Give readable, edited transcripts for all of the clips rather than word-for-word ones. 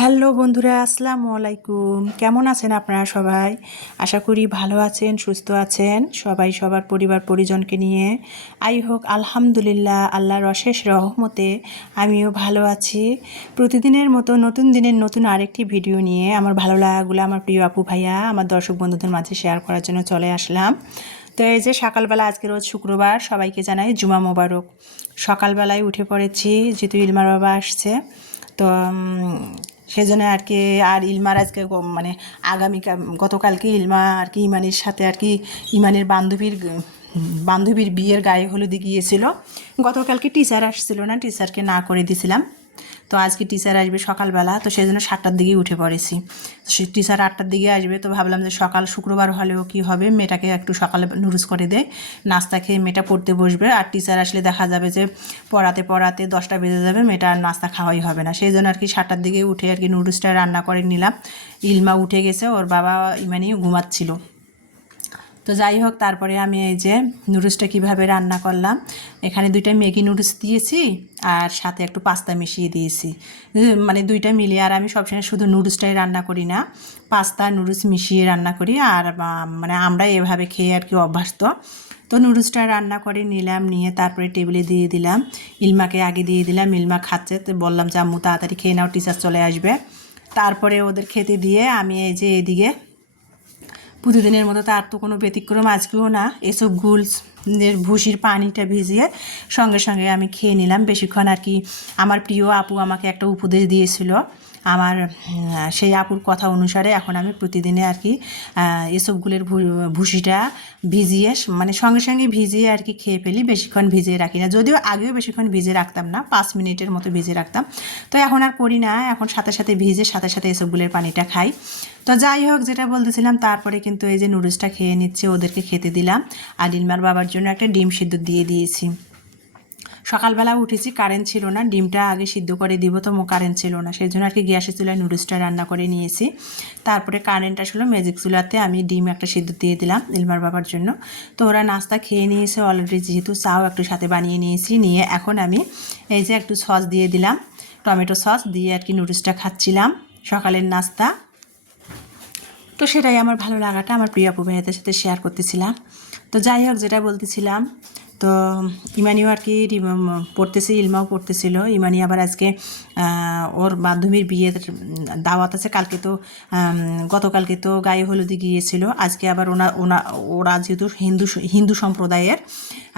Hello বন্ধুরা, আসসালামু আলাইকুম। কেমন আছেন আপনারা সবাই? আশা করি ভালো আছেন, সুস্থ আছেন। সবাই সবার পরিবার পরিজনকে নিয়ে হোক আলহামদুলিল্লাহ, আল্লাহর অশেষ রহমতে আমিও ভালো আছি। প্রতিদিনের মতো নতুন দিনের নতুন আরেকটি ভিডিও নিয়ে আমার ভালো লাগাগুলো আমার প্রিয় আপু ভাইয়া আমার দর্শক বন্ধুদের মাঝে শেয়ার করার জন্য চলে আসলাম। তো এই যে সকালবেলা, আজকে রোজ শুক্রবার, সবাইকে জানাই জুমা মোবারক। সকালবেলায় উঠে পড়েছি, যেহেতু ইলমার বাবা আসছে, তো সেজন্য আর কি। আর ইলমার আজকে মানে গতকালকে ইলমা আর কি ইমানের সাথে আর কি ইমানের বান্ধবীর বিয়ের গায়ে হলুদে গিয়েছিল। গতকালকে টিচার আসছিল না, টিচারকে না করে দিয়েছিলাম। তো আজকে টিচার আসবে সকালবেলা, তো সেই জন্য 7টার দিকেই উঠে পড়েছি। সে টিচার 8টার দিকে আসবে, তো ভাবলাম যে সকাল শুক্রবার হলেও কি হবে, মেয়েটাকে একটু সকালে নুডলস করে দেয়, নাস্তা খেয়ে মেয়েটা পড়তে বসবে। আর টিচার আসলে দেখা যাবে যে পড়াতে পড়াতে 10টা বেজে যাবে, মেয়েটা আর নাস্তা খাওয়াই হবে না। সেই জন্য আর কি 7টার দিকে উঠে আর কি নুডলসটা রান্না করে নিলাম। ইলমা উঠে গেছে, ওর বাবা ইমানি ঘুমাচ্ছিল। তো যাই হোক, তারপরে আমি এই যে নুডলসটা কীভাবে রান্না করলাম, এখানে 2টা ম্যাগি নুডলস দিয়েছি আর সাথে একটু পাস্তা মিশিয়ে দিয়েছি, মানে 2টা মিলিয়ে। আর আমি সবসময় শুধু নুডলসটাই রান্না করি না, পাস্তা নুডলস মিশিয়ে রান্না করি। আর মানে আমরা এভাবে খেয়ে আর কি অভ্যস্ত। তো নুডলসটা রান্না করে নিলাম, নিয়ে তারপরে টেবিলে দিয়ে দিলাম। ইলমাকে আগে দিয়ে দিলাম, ইলমা খাচ্ছে, তো বললাম যে আম্মু তাড়াতাড়ি খেয়ে নাও, টিচার চলে আসবে। তারপরে ওদের খেতে দিয়ে আমি এই যে এদিকে প্রতিদিনের মতো, তার তো কোনো ব্যতিক্রম আজকেও না, এসব গুলসের ভুসির পানিটা ভিজিয়ে সঙ্গে সঙ্গে আমি খেয়ে নিলাম। বেশিক্ষণ আর কি আমার প্রিয় আপু আমাকে একটা উপদেশ দিয়েছিল, আমার সেই আপুর কথা অনুসারে এখন আমি প্রতিদিনে আর কি এসবগুলোর ভুসিটা ভিজিয়ে, মানে সঙ্গে সঙ্গে ভিজিয়ে আর কি খেয়ে ফেলি। বেশিক্ষণ ভিজিয়ে রাখি না, যদিও আগেও বেশিক্ষণ ভিজিয়ে রাখতাম না, 5 মিনিটের মতো ভিজিয়ে রাখতাম। তো এখন আর করি না, এখন সাথে সাথে ভিজে সাথে সাথে এসবগুলোর পানিটা খাই। তো যাই হোক, যেটা বলতেছিলাম, তারপরে কিন্তু এই যে নুডলসটা খেয়ে নিচ্ছে, ওদেরকে খেতে দিলাম। আর ইলমার বাবার জন্য একটা ডিম সিদ্ধ দিয়ে দিয়েছি। সকালবেলা উঠেছি, কারেন্ট ছিল না, ডিমটা আগে সিদ্ধ করে দিব, তো কারেন্ট ছিল না, সেই জন্য আর কি গ্যাসের চুলায় নুডলসটা রান্না করে নিয়েছি। তারপরে কারেন্ট আসলো, ম্যাজিক চুলাতে আমি ডিম একটা সিদ্ধ দিয়ে দিলাম ইলমার বাবার জন্য। তো ওরা নাস্তা খেয়ে নিয়েছে অলরেডি, যেহেতু চাও একটু সাথে বানিয়ে নিয়েছি। নিয়ে এখন আমি এই যে একটু সস দিয়ে দিলাম, টমেটো সস দিয়ে আর কি নুডলসটা খাচ্ছিলাম, সকালের নাস্তা। তো সেটাই আমার ভালো লাগাটা আমার প্রিয় আপু ভাইয়াদের সাথে শেয়ার করতেছিলাম। তো যাই হোক, যেটা বলতেছিলাম, তো ইমানিও আর কি পড়তেছে, ইলমাও পড়তেছিল। ইমানি আবার আজকে ওর বান্ধবীর বিয়ের দাওয়াত আছে কালকে, তো গতকালকে তো গায়ে হলুদে গিয়েছিল, আজকে আবার ওরা যেহেতু হিন্দু সম্প্রদায়ের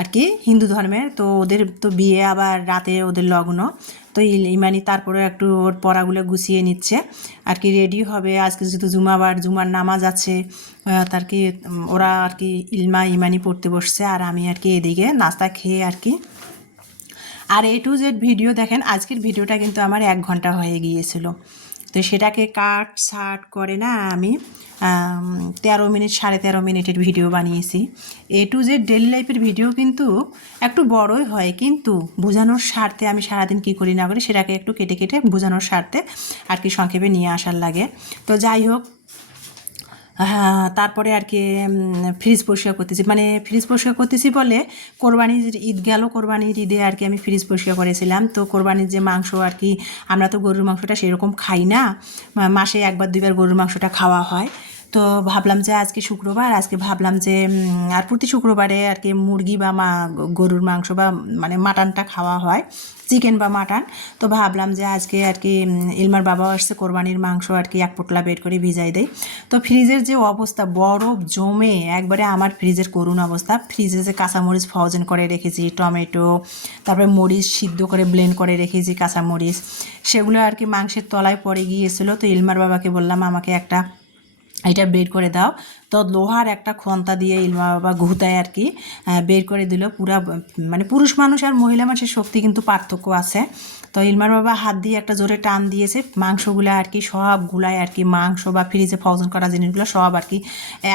আর কি, হিন্দু ধর্মের, তো ওদের তো বিয়ে আবার রাতে ওদের লগ্ন। তো ইমানি তারপরে একটু ওর পড়াগুলো গুছিয়ে নিচ্ছে আর কি, রেডি হবে। আজকে যেহেতু জুমার নামাজ আছে, তার কি ওরা আর কি ইমানি পড়তে বসছে, আর আমি আর কি এদিকে নাস্তা খেয়ে আর কি। আর A to Z ভিডিও দেখেন, আজকের ভিডিওটা কিন্তু আমার 1 ঘন্টা হয়ে গিয়েছিল। তো সেটাকে কাট ছাট করে না আমি 13 মিনিট 13.5 মিনিটের ভিডিও বানিয়েছি। A to Z ডেলি লাইফের ভিডিও কিন্তু একটু বড়ই হয়, কিন্তু বোঝানোর স্বার্থে আমি সারাদিন কী করি না করি সেটাকে একটু কেটে কেটে বোঝানোর স্বার্থে আর কি সংক্ষেপে নিয়ে আসার লাগে। তো যাই হোক, তারপরে আর কি ফ্রিজ পরিষ্কার করতেছি, মানে ফ্রিজ পরিষ্কার করতেছি বলে, কোরবানির ঈদ গেল, কোরবানির ঈদে আর কি আমি ফ্রিজ পরিষ্কার করেছিলাম। তো কোরবানির যে মাংস আর কি, আমরা তো গরুর মাংসটা সেরকম খাই না, মাসে 1বার 2বার গরুর মাংসটা খাওয়া হয়। তো ভাবলাম যে আজকে শুক্রবার, আজকে ভাবলাম যে আর প্রতি শুক্রবারে আর কি মুরগি বা গরুর মাংস বা মানে মাটনটা খাওয়া হয়, চিকেন বা মাটন। তো ভাবলাম যে আজকে আর কি ইলমার বাবা আসছে, কোরবানির মাংস আর কি 1 পোটলা বের করে ভিজাই দেয়। তো ফ্রিজের যে অবস্থা, বরফ জমে একবারে আমার ফ্রিজের করুণ অবস্থা। ফ্রিজে যে কাঁচামরিচ ফ্রোজেন করে রেখেছি, টমেটো, তারপরে মরিচ সিদ্ধ করে ব্লেন্ড করে রেখেছি কাঁচামরিচ, সেগুলো আর কি মাংসের তলায় পড়ে গিয়েছিলো। তো ইলমার বাবাকে বললাম আমাকে এটা বের করে দাও। তো লোহার একটা খন্তা দিয়ে ইলমা বাবা ঘুতায় আর কি বের করে দিল। মানে পুরুষ মানুষ আর মহিলা মানুষের শক্তি কিন্তু পার্থক্য আছে। তো ইলমার বাবা হাত দিয়ে একটা জোরে টান দিয়েছে, মাংসগুলো আর কি সবগুলাই আর কি, মাংস বা ফ্রিজে ফ্রোজেন করা জিনিসগুলো সব আর কি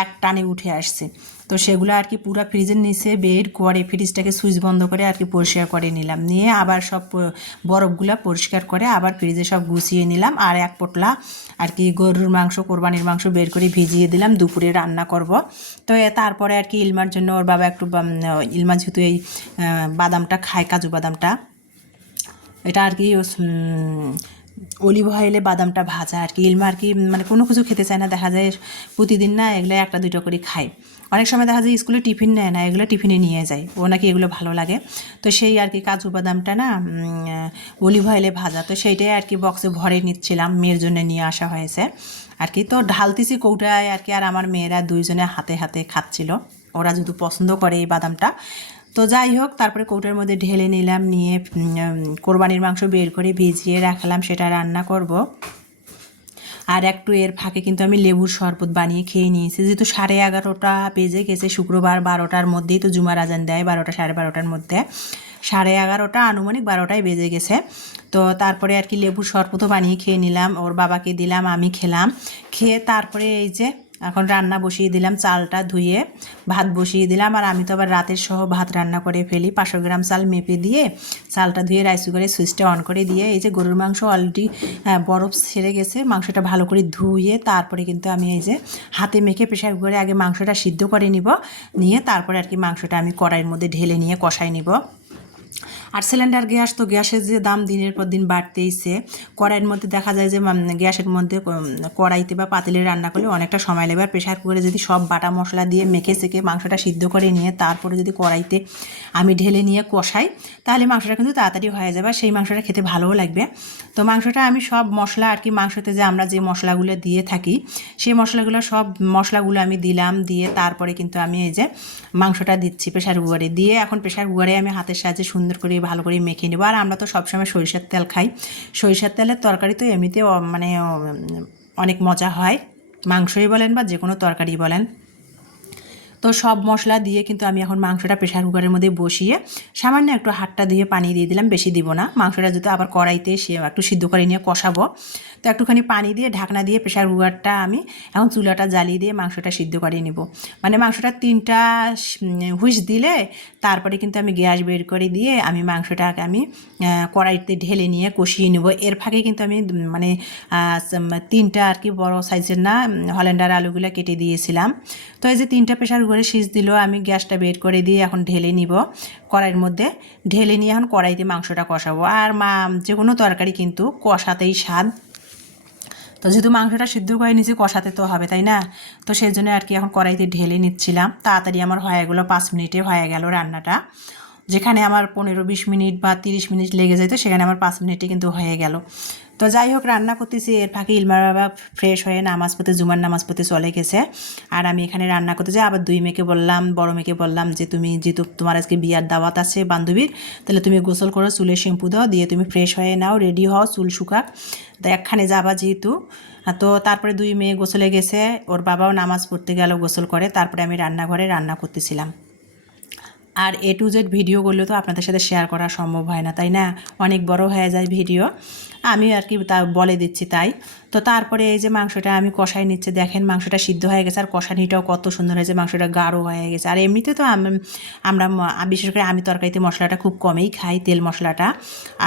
এক টানে উঠে আসছে। তো সেগুলো আর কি পুরো ফ্রিজের নিচে বের করে ফ্রিজটাকে সুইচ বন্ধ করে আর কি পরিষ্কার করে নিলাম, নিয়ে আবার সব বরফগুলো পরিষ্কার করে আবার ফ্রিজে সব গুছিয়ে নিলাম। আর 1 পোটলা আর কি গরুর মাংস, কোরবানির মাংস বের করে ভিজিয়ে দিলাম, দুপুরে রান্না করব। তো তারপরে আর কি ইলমার জন্য ওর বাবা একটু, ইলমা যেহেতু এই বাদামটা খায়, কাজু বাদামটা, এটা আর কি অলিভ অয়েলে বাদামটা ভাজা আর কি। ইলমা আর কি মানে কোনো কিছু খেতে চায় না, দেখা যায় প্রতিদিন না এগুলো একটা দুটো করে খায়। অনেক সময় দেখা যায় স্কুলে টিফিন নেয় না, এগুলো টিফিনে নিয়ে যায়, ও নাকি এগুলো ভালো লাগে। তো সেই আর কি কাজু বাদামটা না অলিভ অয়েলে ভাজা, তো সেইটাই আর কি বক্সে ভরে নিচ্ছিলাম, মেয়ের জন্য নিয়ে আসা হয়েছে আর কি। তো ঢালতেছি কৌটায় আর কি, আর আমার মেয়েরা দুইজনে হাতে হাতে খাচ্ছিল, ওরা যেহেতু পছন্দ করে এই বাদামটা। তো যাই হোক, তারপরে কৌটার মধ্যে ঢেলে নিলাম, নিয়ে কোরবানির মাংস বের করে ভিজিয়ে রাখলাম, সেটা রান্না করব। আর একটু এর ফাঁকে কিন্তু আমি লেবুর শরবত বানিয়ে খেয়ে নিয়েছি, যেহেতু 11:30 বেজে গেছে, শুক্রবার 12টার মধ্যেই তো জুমার আজান দেয়, 12টা 12:30-র মধ্যে, 11:30 আনুমানিক 12টায় বেজে গেছে। তো তারপরে আর কি লেবুর শরবতও বানিয়ে খেয়ে নিলাম, ওর বাবাকে দিলাম, আমি খেলাম। খেয়ে তারপরে এই যে এখন রান্না বসিয়ে দিলাম, চালটা ধুয়ে ভাত বসিয়ে দিলাম। আর আমি তো আবার রাতের সহ ভাত রান্না করে ফেলি, 500 গ্রাম চাল মেপে দিয়ে চালটা ধুয়ে রাইস কুকারে সুইচটা অন করে দিয়ে, এই যে গরুর মাংস অলরেডি বরফ ছেড়ে গেছে, মাংসটা ভালো করে ধুয়ে তারপরে কিন্তু আমি এই যে হাতে মেখে প্রেশার কুকারে আগে মাংসটা সিদ্ধ করে নিব, নিয়ে তারপরে আর কি মাংসটা আমি কড়াইয়ের মধ্যে ঢেলে নিয়ে কষাই নিব। আর সিলিন্ডার গ্যাস, তো গ্যাসের যে দাম দিনের পর দিন বাড়তেইছে, কড়াইয়ের মধ্যে দেখা যায় যে গ্যাসের মধ্যে কড়াইতে বা পাতিলে রান্না করলে অনেকটা সময় লাগবে। আর প্রেশার কুকারে যদি সব বাটা মশলা দিয়ে মেখে সেকে মাংসটা সিদ্ধ করে নিয়ে তারপরে যদি কড়াইতে আমি ঢেলে নিয়ে কষাই, তাহলে মাংসটা কিন্তু তাড়াতাড়ি হয়ে যাবে, আর সেই মাংসটা খেতে ভালোও লাগবে। তো মাংসটা আমি সব মশলা আর কি, মাংসতে যে আমরা যে মশলাগুলো দিয়ে থাকি সেই মশলাগুলো, সব মশলাগুলো আমি দিলাম, দিয়ে তারপরে কিন্তু আমি এই যে মাংসটা দিচ্ছি প্রেশার কুকারে দিয়ে। এখন প্রেশার কুকারে আমি হাতের সাহায্যে সুন্দর করে ভালো করে মেখে নেব। আর আমরা তো সবসময় সরিষার তেল খাই, সরিষার তেলের তরকারি তো এমনিতে মানে অনেক মজা হয়, মাংসই বলেন বা যে কোনো তরকারি বলেন। তো সব মশলা দিয়ে কিন্তু আমি এখন মাংসটা প্রেশার কুকারের মধ্যে বসিয়ে সামান্য একটু হাতটা দিয়ে পানি দিয়ে দিলাম, বেশি দিব না, মাংসটা যদি আবার কড়াইতে সে একটু সিদ্ধ করে নিয়ে কষাবো। তো একটুখানি পানি দিয়ে ঢাকনা দিয়ে প্রেশার কুকারটা আমি এখন চুলাটা জ্বালিয়ে দিয়ে মাংসটা সিদ্ধ করে নিব। মানে মাংসটা 3টা হুইস দিলে তারপরে কিন্তু আমি গ্যাস বের করে দিয়ে আমি মাংসটাকে আমি কড়াইতে ঢেলে নিয়ে কষিয়ে নেব। এর ফাঁকে কিন্তু আমি মানে 3টা আর কি বড় সাইজের না হল্যান্ডার আলুগুলো কেটে দিয়েছিলাম। তো এই যে 3টা প্রেশার কুকারে সিজ দিল, আমি গ্যাসটা বের করে দিয়ে এখন ঢেলে নিব কড়াইয়ের মধ্যে, ঢেলে নিয়ে এখন কড়াইতে মাংসটা কষাবো। আর যে কোনো তরকারি কিন্তু কষাতেই স্বাদ, তো যেহেতু মাংসটা সিদ্ধ করে নিচে কষাতে তো হবে, তাই না? তো সেই জন্য আর কি এখন কড়াইতে ঢেলে নিচ্ছিলাম, তাড়াতাড়ি আমার হয়ে গেলো, 5 মিনিটে হয়ে গেল রান্নাটা। যেখানে আমার 15-20 মিনিট বা 30 মিনিট লেগে যেত, সেখানে আমার 5 মিনিটে কিন্তু হয়ে গেল। তো যাই হোক, রান্না করতেছি, এর ফাঁকে ইলমার বাবা ফ্রেশ হয়ে নামাজ পড়তে, জুমার নামাজ পড়তে চলে গেছে। আর আমি এখানে রান্না করতে যাই। আবার 2 মেয়েকে বললাম, বড় মেয়েকে বললাম যে তুমি যেহেতু তোমার আজকে বিয়ার দাওয়াত আছে বান্ধবীর, তাহলে তুমি গোসল করো, চুলে শ্যাম্পু দাও, দিয়ে তুমি ফ্রেশ হয়ে নাও, রেডি হও, চুল শুকাক, তো একখানে যাবা যেহেতু। তো তারপরে 2 মেয়ে গোসলে গেছে, ওর বাবাও নামাজ পড়তে গেল গোসল করে, তারপরে আমি রান্নাঘরে রান্না করতেছিলাম। আর A to Z ভিডিও করলে তো আপনাদের সাথে শেয়ার করা সম্ভব হয় না, তাই না? অনেক বড় হয়ে যায় ভিডিও, আমি আর কি তা বলে দিচ্ছি তাই। তো তারপরে এই যে মাংসটা আমি কষাই নিচ্ছে, দেখেন মাংসটা সিদ্ধ হয়ে গেছে, আর কষানিটাও কত সুন্দর হয়েছে, মাংসটা গাঢ় হয়ে গেছে। আর এমনিতে তো আমরা বিশেষ করে আমি তরকারিতে মশলাটা খুব কমই খাই, তেল মশলাটা।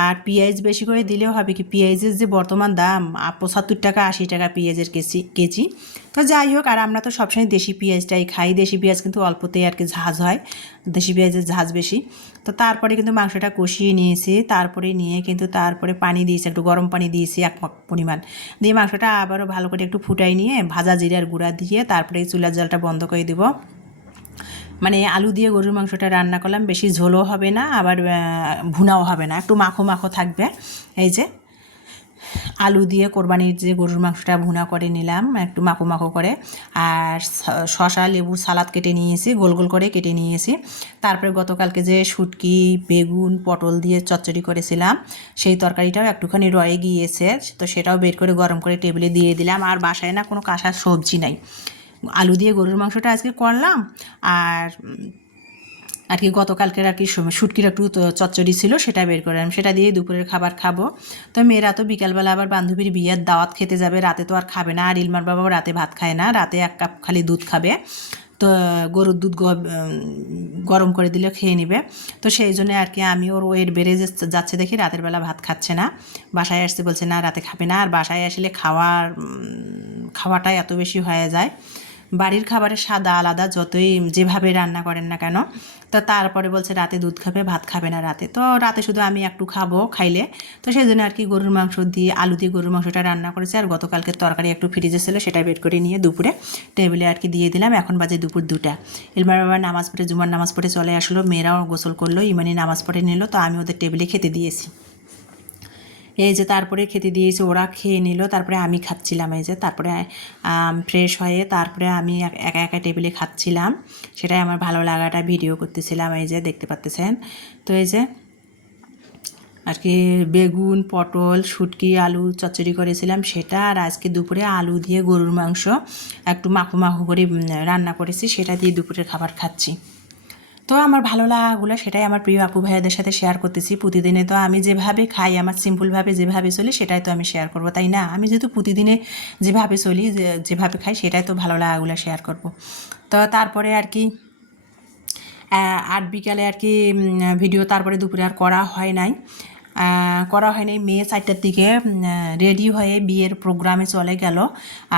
আর পেঁয়াজ বেশি করে দিলেও হবে কি, পেঁয়াজের যে বর্তমান দাম 75 টাকা 80 টাকা পেঁয়াজের কেজি। তো যাই হোক, আর আমরা তো সবসময় দেশি পেঁয়াজটাই খাই, দেশি পেঁয়াজ কিন্তু অল্পতেই আর কি ঝাঁজ হয়, দেশি পেঁয়াজের ঝাঁজ বেশি। তো তারপরে কিন্তু মাংসটা কষিয়ে নিয়েছি, তারপরে নিয়ে কিন্তু তারপরে পানি দিয়েছি, একটু গরম পানি দিয়েছি 1 মগ পরিমাণ, দিয়ে মাংসটা আবারও ভালো করে একটু ফুটাই নিয়ে ভাজা জিরার গুঁড়া দিয়ে তারপরে চুলার জালটা বন্ধ করে দেবো। মানে আলু দিয়ে গরুর মাংসটা রান্না করলাম, বেশি ঝোলও হবে না, আবার ভুনাও হবে না, একটু মাখো মাখো থাকবে। এই যে আলু দিয়ে কোরবানির যে গরুর মাংসটা ভুনা করে নিলাম একটু মাখো মাখো করে, আর শসা লেবু সালাদ কেটে নিয়েছি, গোল গোল করে কেটে নিয়েছি। তারপরে গতকালকে যে শুটকি বেগুন পটল দিয়ে চচ্চড়ি করেছিলাম, সেই তরকারিটাও একটুখানি রয়ে গিয়েছে, তো সেটাও বের করে গরম করে টেবিলে দিয়ে দিলাম। আর বাসায় না কোনো কাঁচা সবজি নাই, আলু দিয়ে গরুর মাংসটা আজকে করলাম। আর কি গতকালকের আর কি শুটকির একটু চচ্চড়ি ছিল, সেটা বের করলাম, সেটা দিয়ে দুপুরের খাবার খাবো। তো মেয়েরা তো বিকালবেলা আবার বান্ধবীর বিয়ের দাওয়াত খেতে যাবে, রাতে তো আর খাবে না। আর ইলমার বাবাও রাতে ভাত খায় না, রাতে 1 কাপ খালি দুধ খাবে, তো গরুর দুধ গরম করে দিলে খেয়ে নেবে। তো সেই জন্য আর কি আমি ওর ওয়েট বেড়ে যাচ্ছে দেখি রাতের বেলা ভাত খাচ্ছে না, বাসায় আসতে বলছে না রাতে খাবে না। আর বাসায় আসলে খাওয়াটা এত বেশি হয়ে যায়, বাড়ির খাবারের স্বাদ আলাদা, যতই যেভাবে রান্না করেন না কেন। তো তারপরে বলছে রাতে দুধ খাবে, ভাত খাবে না রাতে। তো রাতে শুধু আমি একটু খাবো খাইলে, তো সেই জন্য আর কি গরুর মাংস দিয়ে আলু দিয়ে গরুর মাংসটা রান্না করেছি। আর গতকালকে তরকারি একটু ফ্রিজে ছিল, সেটা বের করে নিয়ে দুপুরে টেবিলে আর কি দিয়ে দিলাম। এখন বাজে দুপুর 2টা। ইলমার বাবা নামাজ পড়ে, জুমার নামাজ পড়ে চলে আসলো, মেয়েরাও গোসল করলো, ইমানি নামাজ পড়ে নিল। তো আমি ওদের টেবিলে খেতে দিয়েছি। এই যে তারপরে খেতে দিয়েছি, ওরা খেয়ে নিল, তারপরে আমি খাচ্ছিলাম। এই যে তারপরে ফ্রেশ হয়ে তারপরে আমি একা একা টেবিলে খাচ্ছিলাম, সেটাই আমার ভালো লাগাটা ভিডিও করতেছিলাম। এই যে দেখতে পাচ্তেছেন। তো এই যে আর কি বেগুন, পটল, শুটকি, আলু চচ্চড়ি করেছিলাম সেটা। আর আজকে দুপুরে আলু দিয়ে গরুর মাংস একটু মাখু মাখু করে রান্না করেছি, সেটা দিয়ে দুপুরের খাবার খাচ্ছি। তো আমার ভালো লাগাগুলো সেটাই আমার প্রিয় আপু ভাইয়াদের সাথে শেয়ার করতেছি। প্রতিদিনে তো আমি যেভাবে খাই, আমার সিম্পলভাবে যেভাবে চলি সেটাই তো আমি শেয়ার করব, তাই না? আমি যেহেতু প্রতিদিনে যেভাবে চলি, যেভাবে খাই, সেটাই তো ভালো লাগাগুলো শেয়ার করব। তো তারপরে আর কি আর বিকালে আর কি ভিডিও তারপরে দুপুরে আর করা হয় নাই। মেয়ে 4টার দিকে রেডি হয়ে বিয়ের প্রোগ্রামে চলে গেল।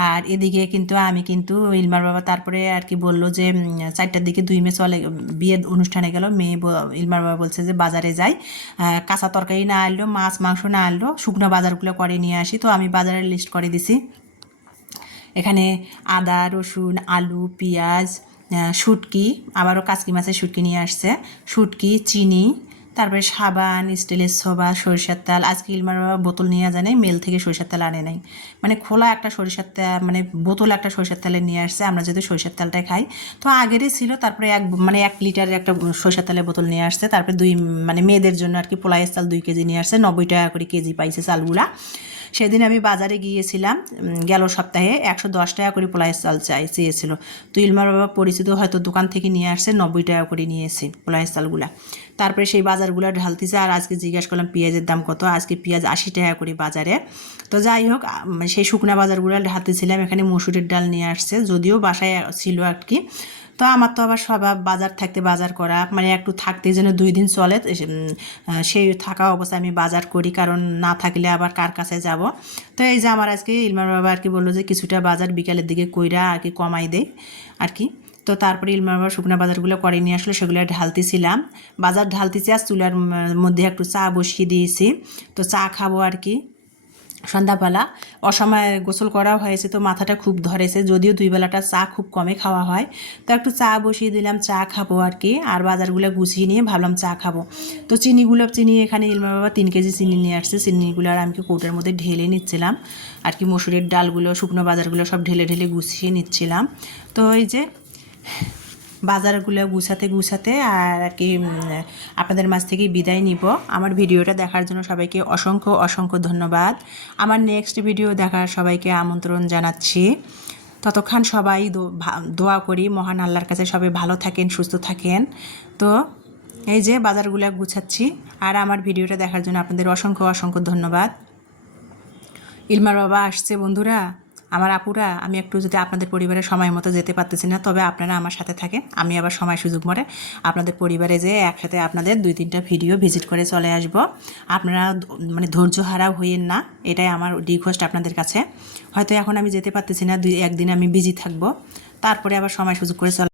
আর এদিকে কিন্তু আমি কিন্তু ইলমার বাবা তারপরে আর কি বললো যে 4টার দিকে 2 মেয়ে চলে বিয়ের অনুষ্ঠানে গেল। ইলমার বাবা বলছে যে বাজারে যাই, কাঁচা তরকারি না আনলো, মাছ মাংস না আনলো, শুকনো বাজারগুলো করে নিয়ে আসি। তো আমি বাজারের লিস্ট করে দিছি। এখানে আদা, রসুন, আলু, পেঁয়াজ, শুটকি, আবারও কাচকি মাছের শুটকি নিয়ে আসছে, শুটকি, চিনি, তারপরে সাবান, স্টিলের সোবা, সরিষার তেল। আজকে ইলমার বাবা বোতল নিয়ে জানে, মেল থেকে সরিষার তেল আনে নাই, মানে খোলা একটা সরিষার তেল, মানে বোতল একটা সরিষার তেলের নিয়ে আসছে। আমরা যেহেতু সরিষার তেলটাই খাই, তো আগেরই ছিল। তারপরে 1 লিটারের একটা সরিষার তেলের বোতল নিয়ে আসছে। তারপরে মানে মেয়েদের জন্য আর কি পোলাইয়ের চাল 2 কেজি নিয়ে আসছে, 90 টাকা করে কেজি পাইছে চালগুলা। সেদিন আমি বাজারে গিয়েছিলাম, গেল সপ্তাহে 110 টাকা করে পোলাইয়ের চাল চেয়েছিল। তো ইলমার বাবা পরিচিত হয়তো দোকান থেকে নিয়ে আসছে, 90 টাকা করে নিয়েছে পোলাইয়ের চালগুলা। তারপরে সেই বাজারগুলো ঢালতেছে। আর আজকে জিজ্ঞাসা করলাম পেঁয়াজের দাম কত, আজকে পেঁয়াজ 80 টাকা করে বাজারে। তো যাই হোক, সেই শুকনা বাজারগুলো ঢালতেছিলাম। এখানে মসুরের ডাল নিয়ে আসছে, যদিও বাসায় ছিল আর কি। তো আমার তো আবার স্বভাব বাজার থাকতে বাজার করা, মানে একটু থাকতে যেন 2 দিন চলে, সেই থাকা অবস্থায় আমি বাজার করি, কারণ না থাকলে আবার কার কাছে যাব। তো এই যে আমার আজকে ইলমার বাবা আর কি বললো যে কিছুটা বাজার বিকালের দিকে কইরা আর কি কমাই দেয় আর কি। তো তারপরে ইলমার বাবা শুকনো বাজারগুলো করে নিয়ে আসলো, সেগুলো ঢালতেছিলাম। বাজার ঢালতেছি আর চুলার মধ্যে একটু চা বসিয়ে দিয়েছি। তো চা খাবো আর কি সন্ধ্যাবেলা। অসময়ে গোসল করা হয়েছে, তো মাথাটা খুব ধরেছে, যদিও 2 বেলাটা চা খুব কমে খাওয়া হয়। তো একটু চা বসিয়ে দিলাম, চা খাবো আর কি। আর বাজারগুলো গুছিয়ে নিয়ে ভাবলাম চা খাবো। তো চিনি এখানে ইলমার বাবা 3 কেজি চিনি নিয়ে আসছে। চিনিগুলো আর আমি কৌটার মধ্যে ঢেলে নিচ্ছিলাম আর কি। মসুরের ডালগুলো, শুকনো বাজারগুলো সব ঢেলে ঢেলে গুছিয়ে নিচ্ছিলাম। তো এই যে বাজারগুলো গুছাতে আর কি আপনাদের মাঝ থেকে বিদায় নিব। আমার ভিডিওটা দেখার জন্য সবাইকে অসংখ্য অসংখ্য ধন্যবাদ। আমার নেক্সট ভিডিও দেখার সবাইকে আমন্ত্রণ জানাচ্ছি। ততক্ষণ সবাই দোয়া করি মহান আল্লাহর কাছে সবাই ভালো থাকেন, সুস্থ থাকেন। তো এই যে বাজারগুলো গুছাচ্ছি। আর আমার ভিডিওটা দেখার জন্য আপনাদের অসংখ্য অসংখ্য ধন্যবাদ। ইলমার বাবা আসছে বন্ধুরা, আমার আপুরা। আমি একটু যদি আপনাদের পরিবারের সময় মতো যেতে পারতেছি না, তবে আপনারা আমার সাথে থাকেন, আমি আবার সময় সুযোগ মতে আপনাদের পরিবারে যেয়ে একসাথে আপনাদের 2-3টা ভিডিও ভিজিট করে চলে আসব। আপনারা মানে ধৈর্য হারাও হইয়েন না, এটাই আমার রিকোয়েস্ট আপনাদের কাছে। হয়তো এখন আমি যেতে পারতেছি না, 2-1 দিন আমি বিজি থাকবো, তারপরে আবার সময় সুযোগ করে চলে